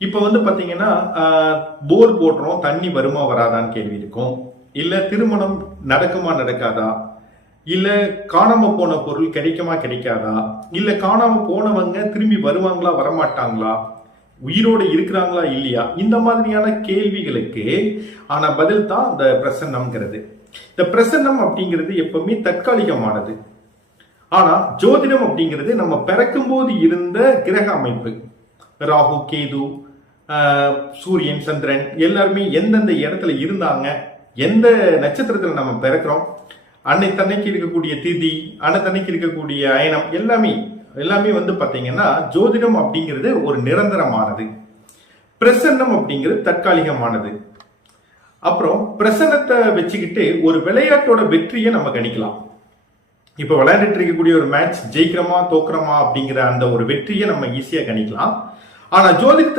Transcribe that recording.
இப்ப பாத்தீங்கன்னா போர் போடுறோம், தண்ணி வருமா வராதான்னு கேள்வி இருக்கும். இல்ல திருமணம் நடக்குமா நடக்காதா, இல்ல காணாம போன பொருள் கிடைக்குமா கிடைக்காதா, இல்ல காணாம போனவங்க திரும்பி வருவாங்களா வரமாட்டாங்களா, உயிரோடு இருக்கிறாங்களா இல்லையா, இந்த மாதிரியான கேள்விகளுக்கு ஆனா பதில் தான் இந்த பிரசன்னம்ங்கிறது. இந்த பிரசன்னம் அப்படிங்கிறது எப்பவுமே தற்காலிகமானது. ஆனா ஜோதிடம் அப்படிங்கிறது நம்ம பிறக்கும் போது இருந்த கிரக அமைப்பு, ராகு கேது, சூரியன் சந்திரன் எல்லாருமே எந்தெந்த இடத்துல இருந்தாங்க, எந்த நட்சத்திரத்துல நம்ம பிறக்கிறோம், அன்னைக்கு இருக்கக்கூடிய திதி, அன்னைக்கு இருக்கக்கூடிய அயனம், எல்லாமே பாத்தீங்கன்னா ஜோதிடம் அப்படிங்கிறது ஒரு நிரந்தரமானது. பிரசன்னம் அப்படிங்கிறது தற்காலிகமானது. அப்புறம் பிரசன்னத்தை வச்சுக்கிட்டு ஒரு விளையாட்டோட வெற்றியை நம்ம கணிக்கலாம். இப்ப விளையாண்டுட்டு இருக்கக்கூடிய ஒரு மேட்ச் ஜெயிக்கிறோமா தோக்குறோமா அப்படிங்கிற அந்த ஒரு வெற்றியை நம்ம ஈஸியா கணிக்கலாம். ஆனா ஜோதிடத்தை